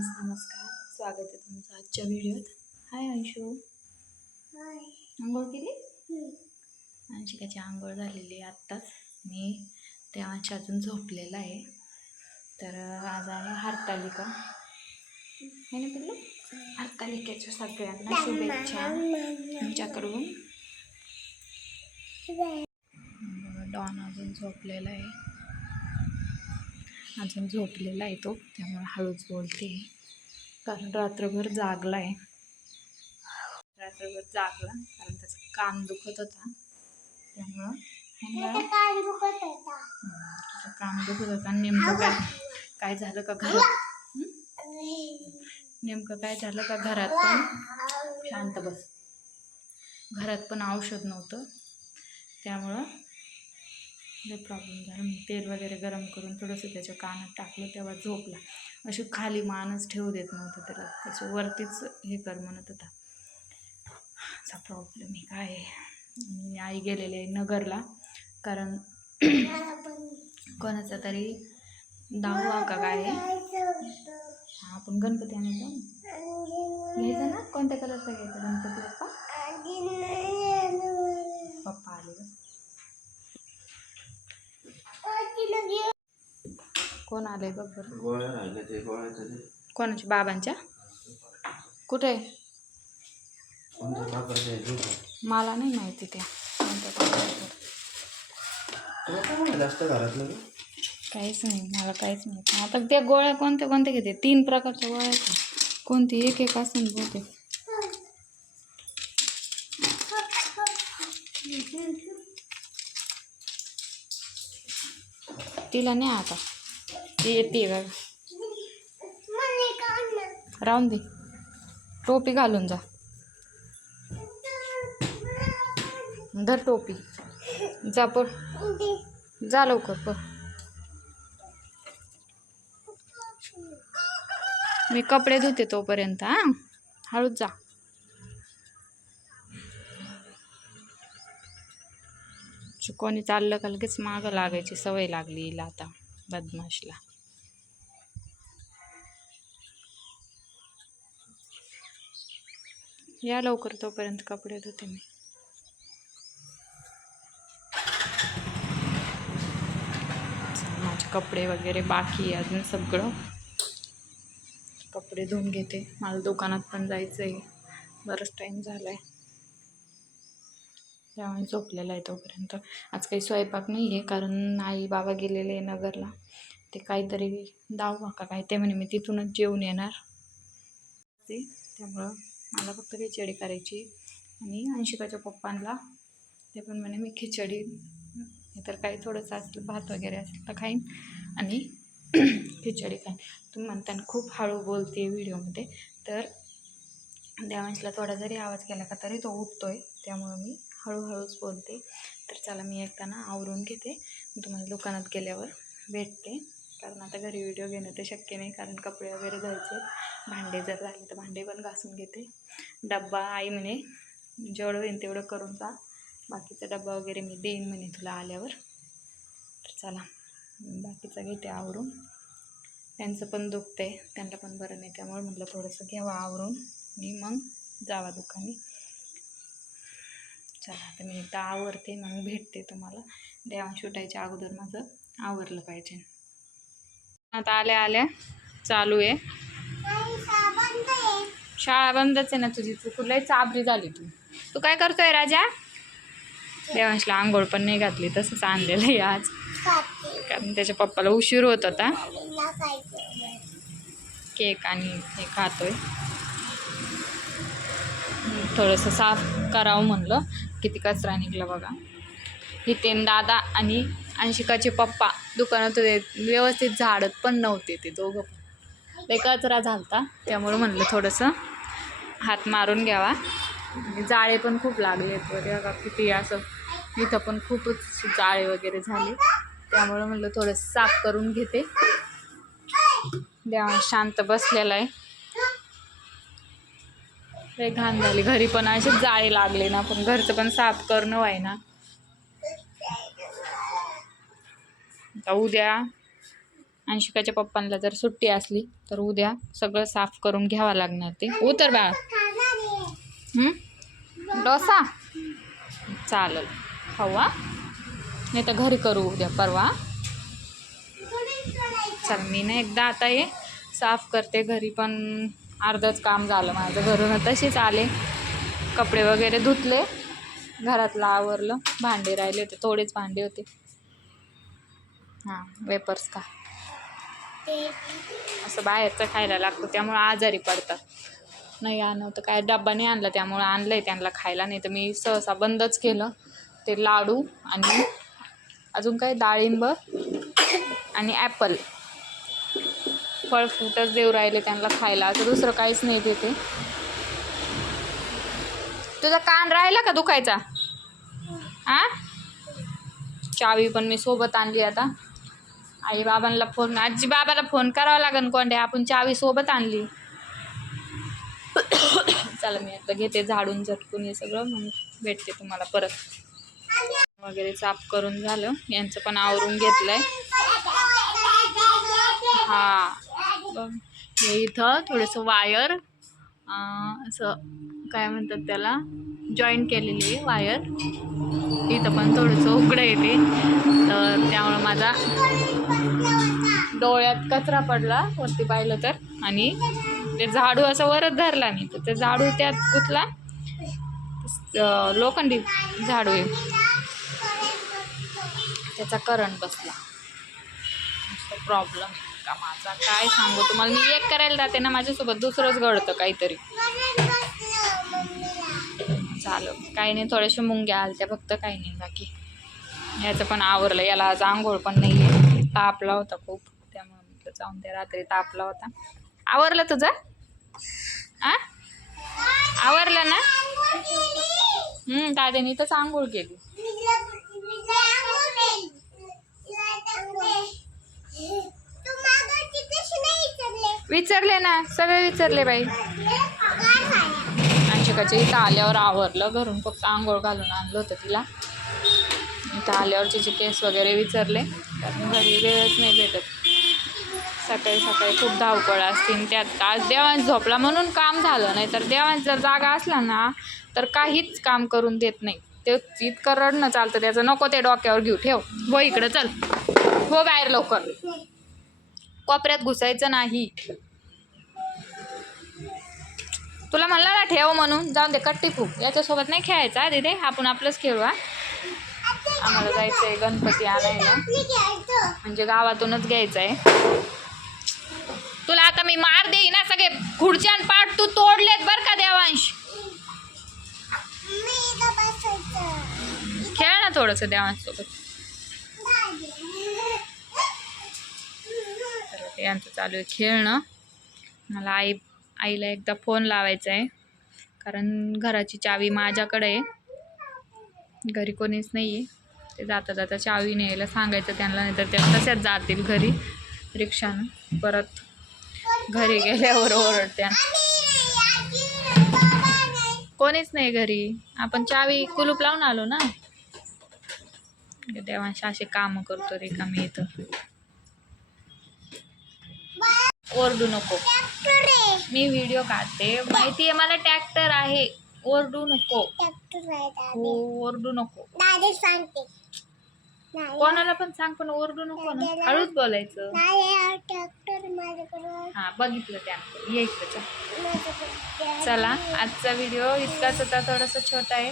Friends नमस्कार स्वागत आहे तुमचं आजच्या व्हिडिओत. हाय अंशू. आंघोळ केली? अंशिकाची आंघोळ झालेली आहे आत्ताच. मी तेव्हाच्या अजून झोपलेला आहे. तर आज आहे हरतालिका. है ना पिल्लू? हरतालिकेच्या सगळ्यांना शुभेच्छा तुमच्याकडून. डॉन अजून झोपलेला आहे. अजून झोपलेला आहे तो त्यामुळे हळूच बोलते. कारण रात्रभर जागला आहे रात्रभर जागला कारण त्याचं कान दुखत होता. त्यामुळं त्याचं कान दुखत होता. नेमकं काय काय झालं का घरात? नेमकं काय झालं का घरात पण? शांत बस. घरात पण औषध नव्हतं. त्यामुळं लय प्रॉब्लेम झाला. मग तेल वगैरे गरम करून थोडंसं त्याच्या कानात टाकलं तेव्हा झोपला. अशी खाली मानच ठेवू देत नव्हतं त्याला. त्याचं वरतीच हे कर म्हणत होता. असा प्रॉब्लेम आहे काय? आहे. आई गेलेली आहे नगरला. कारण कोणाचा तरी दावा का काय आपण गणपती आणायचो घ्यायचा ना? कोणत्या कलरचा घ्यायचा? गणपती बाप्पा पप्पा आले बस कोण आले बघ बरं. ते ते. कोणाच्या? बाबांच्या? कुठे? मला नाही माहिती त्या. कोणत्या ग? काहीच नाही मला काहीच माहिती नाही. आता त्या गोळ्या कोणत्या कोणत्या घेते? तीन प्रकारच्या गोळ्या आहेत कोणती? एक एक असून बहुतेक. तिला नाही आता. ती येते बघ राहून दे. टोपी घालून जा. धर टोपी. जा पळ. जा लवकर पळ. मी कपडे धुते तोपर्यंत हा. हळूच जा. कोणी चाललं का लगेच मागं लागायची सवय लागली हिला आता बदमाशला. या लवकर तोपर्यंत कपडे धुते मी. माझे कपडे वगैरे बाकी आहे अजून सगळं. कपडे धुवून घेते. मला दुकानात पण जायचं आहे बरंच टाईम झाला आहे त्यामुळे झोपलेला आहे तोपर्यंत. आज काही स्वयंपाक नाही आहे कारण आई बाबा गेलेले आहे नगरला. ते काहीतरी दाव का काय ते म्हणे. मी तिथूनच जेवून येणार. ते त्यामुळं मला फक्त खिचडी करायची. आणि अंशिकाच्या पप्पांना ते पण म्हणे मी खिचडी तर काही थोडंसं असलं भात वगैरे असेल तर खाईन आणि खिचडी खाईन. तुम्ही म्हणताना खूप हळू बोलते व्हिडिओमध्ये. तर देवांशला थोडा जरी आवाज केला का तरी तो उठतो आहे त्यामुळं मी हळूहळूच बोलते. तर चला मी एकदा ना आवरून घेते. मी तुम्हाला दुकानात गेल्यावर भेटते. कारण आता घरी व्हिडिओ घेणं ते शक्य नाही कारण कपडे वगैरे धुवायचे भांडे जर झाले तर भांडे पण घासून घेते. डब्बा आई म्हणे जेवढं होईल तेवढं करून जा. बाकीचा डब्बा वगैरे मी देईन म्हणे तुला आल्यावर. तर चला बाकीचं घेते आवरून. त्यांचं पण दुखतं आहे त्यांना पण बरं नाही त्यामुळे म्हटलं थोडंसं घ्यावं आवरून. आणि मग जावा दुकानी. चला आता मी एकदा आवरते मग भेटते तुम्हाला. देवा सुटायच्या अगोदर माझं आवरलं पाहिजे. आता आल्या आल्या. चालू आहे. शाळा बंदच आहे ना तुझी तू कुठलाही चाबरी झाली तू. तू काय करतोय राजा? देवांशला आंघोळ पण नाही घातली तसंच आणलेलं आहे आज. कारण त्याच्या पप्पाला उशीर होत होता. केक आणि हे खातोय. थोडंसं साफ करावं म्हणलं. किती कचरा निघला बघा. हितेन दादा आणि अंशिकाचे पप्पा. दुकानात होते. व्यवस्थित झाडत पण नव्हते ते दोघं पण. ते कचरा झालता. त्यामुळं म्हणलं थोडंसं हात मारून घ्यावा. जाळे पण खूप लागले वगैरे बघा किती असं. इथं पण खूपच जाळे वगैरे झाले. त्यामुळं म्हणलं थोडंसं साफ करून घेते. द्या शांत बसलेला आहे. घाण झाली. घरी पण असे जाळे लागले ना पण घरचं पण साफ करणं व्हाय ना आता उद्या अंशिकाच्या पप्पांना जर सुट्टी असली तर उद्या सगळं साफ करून घ्यावं लागणार ते. उतर बा डोसा? चालेल. खाऊ नाही तर घरी करू उद्या परवा. चल मी ना एकदा आता हे साफ करते घरी पण अर्धच काम झालं माझं. घरून तशीच आले. कपडे वगैरे धुतले. घरातलं आवरलं. भांडे राहिले होते थोडेच भांडे होते. हां वेपर्स का? असं बाहेरचं खायला लागतं त्यामुळं आजारी पडतात. नाही आणलं तर काय डब्बा नाही आणला त्यामुळं आणलं आहे त्यांना खायला. नाही तर मी सहसा बंदच केलं. ते लाडू आणि अजून काय? डाळिंब आणि ॲपल. फळ फ्रूटच देऊ राहिले त्यांना खायला. असं दुसरं काहीच नाही देते. तुझा कान राहिला का दुखायचा? आ? चावी पण मी सोबत आणली आता. आई बाबांना फोन आजी बाबाला फोन करावा लागेल कोंडे आपण चावी सोबत आणली. चला मी आता घेते झाडून झटकून हे सगळं मग भेटते तुम्हाला परत. वगैरे साफ करून झालं. यांचं पण आवरून घेतलंय. हा बघ. हे इथं थोडंसं वायर असं काय म्हणतात त्याला जॉईंट केलेली आहे वायर. इथं पण थोडंसं उघडं येते तर त्यामुळं माझा डोळ्यात कचरा पडला वरती पाहिलं तर. आणि ते झाडू असं वरच धरला मी तर ते झाडू त्यात कुठला? लोखंडी झाडू आहे. त्याचा करंट बसला. प्रॉब्लेम का माझा? काय सांगू तुम्हाला? मी एक करायला जाते ना माझ्यासोबत दुसरंच घडतं काहीतरी. चालू काही नाही थोड्याशा मुंग्या आलत्या फक्त काही नाही बाकी. याचं पण आवरलं. याला आज आंघोळ पण नाही आहे तापला होता खूप. त्यामुळे जाऊन त्या रात्री तापला होता. आवरलं तुझा? आ? आवरलं ना? हम्म दादाने इथंच आंघोळ केली. विचारले ना सगळे विचारले बाई. अंशिकाच्या इथं आल्यावर आवरलं घरून फक्त आंघोळ घालून आणलं होतं तिला. इथं आल्यावर तिचे केस वगैरे विचारले कारण घरी वेळच नाही भेटत. सकाळी सकाळी खूप धावपळ असतील त्यात आज देवांश झोपला म्हणून काम झालं नाही तर देवांश जर जागा असला ना तर काहीच काम करून देत नाही. ते इतकं रडणं चालतं त्याचं नको ते डोक्यावर घेऊ ठेव. हो इकडं चल. हो बाहेर लवकर. कोपऱ्यात घुसायचं नाही. तुला म्हणला ना ठेव म्हणून. जाऊन दे कट्टी खूप याच्यासोबत नाही खेळायचा आधी ते आपण आपलंच खेळू हा. आम्हाला जायचं आहे गणपती आणायला. म्हणजे गावातूनच घ्यायचं आहे तुला आता मी मार देईन ना सगळे खुर्च्यान पाठ तू तोडलेत बर का देवांश. खेळ ना थोडंसं देवांश सोबत यांचं चालू आहे खेळणं. मला आई आईला एकदा फोन लावायचा आहे. कारण घराची चावी माझ्याकडे आहे. घरी कोणीच नाही आहे ते जाता जाता चावी न्यायला सांगायचं त्यांना नाही तर ते तशाच जातील घरी रिक्षानं. परत घरी गेल्यावर ओरडत्या. कोणीच नाही घरी. आपण चावी कुलूप लावून आलो ना. देवांशी असे काम करतो रे का मी इथं. ओरडू नको. मी व्हिडिओ काढते. माहिती आहे मला ट्रॅक्टर आहे. ओरडू नको. हो ओरडू नको. सांगते. कोणाला पण सांग पण ओरडू नको ना हळूच बोलायचं ट्रॅक्टर माझ्याकडं हा बघितलं त्या ये इकडं चल. माझ्याकडं चला आजचा व्हिडिओ इतकाच होता थोडासा छोटा आहे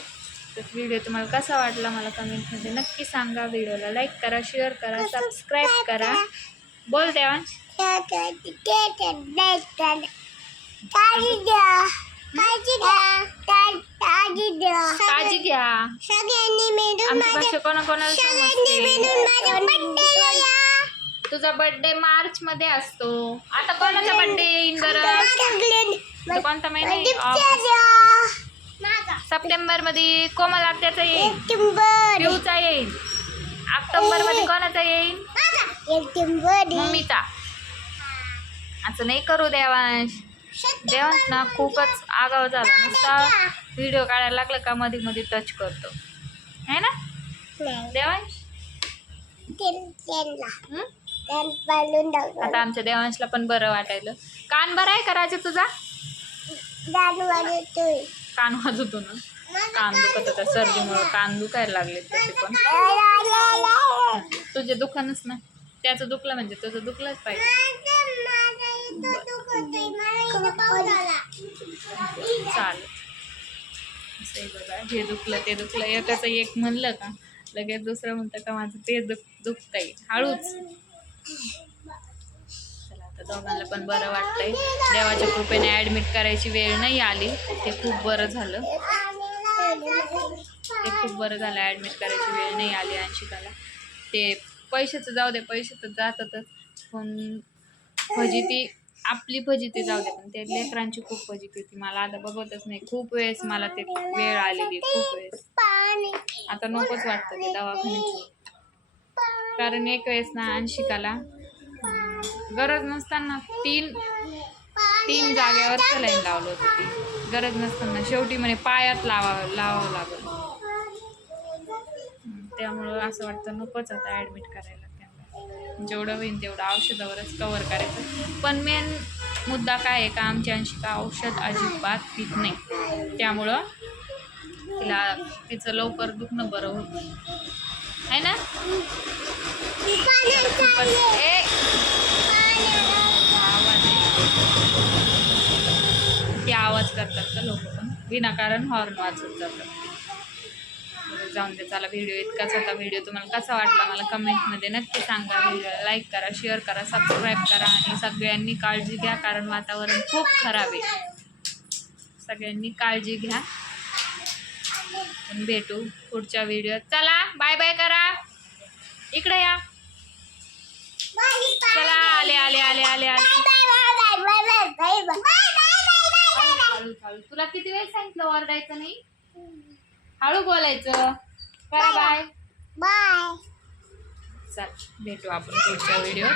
तर व्हिडिओ तुम्हाला कसा वाटला मला कमेंटमध्ये नक्की सांगा व्हिडिओला लाईक करा शेअर करा सबस्क्राईब करा बोल देवांश काळजी द्या काळजी द्या काळजी घ्या. सगळ्यांनी मिळून आमची माझ्या भाषा कोणाकोणाला सगळ्यांनी मिळून माझ्या समजते बड्डेला या. तुझा बर्थडे मार्च मध्ये असतो. आता कोणाचा बर्थडे येईन बरं? तो कोणता महिना आहे? ऑगस्ट. सप्टेंबरमध्ये कोमल आत्याचा येईल पिऊचा येईल ऑक्टोबरमध्ये कोणाचा येईल मम्मीचा. असं नाही करू देवांश. देवांश ना खूपच आगाव झाला. नुसता व्हिडिओ काढायला लागला का मध्ये मध्ये टच करतो. है ना? देवांश? आता आमच्या देवांशला पण बरं वाटायलं. कान बरं आहे का राजा तुझा? कान वाजवतो ना. कान दुखत होता सर्दीमुळे. कान दुखायला लागले त्याचे पण. तुझे दुकानच ना. त्याचं दुखलं म्हणजे तुझं दुखलंच पाहिजे. चालेल. बघा हे दुखलं ते दुखलं. एकाचं एक म्हणलं का लगेच दुसरं म्हणतं का माझं ते दुख दुखतंय. हळूच. चला आता दोघांना पण बरं वाटतंय. देवाच्या कृपेने ॲडमिट करायची वेळ नाही आली. ते खूप बरं झालं. ते खूप बरं झालं ॲडमिट करायची वेळ नाही आली अंशिकाला. ते पैशाचं जाऊ दे पैशाचं जातातच. पण फजिती आपली फजिती जाऊ दे पण ते लेकरांची खूप फजिती होती. मला आता बघतच नाही. खूप वेळेस मला ते वेळ आलेली खूप वेळेस. आता नकोच वाटतं ते दवाखान्याची कारण एक वेळेस ना अंशिकाला गरज नसताना तीन तीन जागेवर सलाईन लावलं होतं ती. गरज नसताना शेवटी म्हणे पायात लावावं लावावं लागलं. त्यामुळं असं वाटतं नकोच आता ॲडमिट करायला. जेवढं होईल तेवढं औषधावरच कवर करायचं. पण मेन मुद्दा काय आहे का आमची अंशिका औषध अजिबात पित नाही. त्यामुळं तिला तिचं लवकर दुखणं बरं होत आहे ना? आवाज आहे ते आवाज करतात का लोक पण? विनाकारण हॉर्न वाजवत जातात. जाऊन दे चला व्हिडिओ इतकाच होता व्हिडिओ तुम्हाला कसा वाटला मला कमेंटमध्ये नक्की सांगा. व्हिडिओला लाईक करा शेअर करा सबस्क्राईब करा आणि सगळ्यांनी काळजी घ्या कारण वातावरण खूप खराब आहे. सगळ्यांनी काळजी घ्या. भेटू पुढच्या व्हिडिओत चला बाय बाय करा. इकडे या. चला आले आले आले आले आले. तुला किती वेळ सांगितलं ओरडायचं नाही? हळू बोलायचं. करा बाय. बाय. चल भेटू आपण पुढच्या व्हिडिओ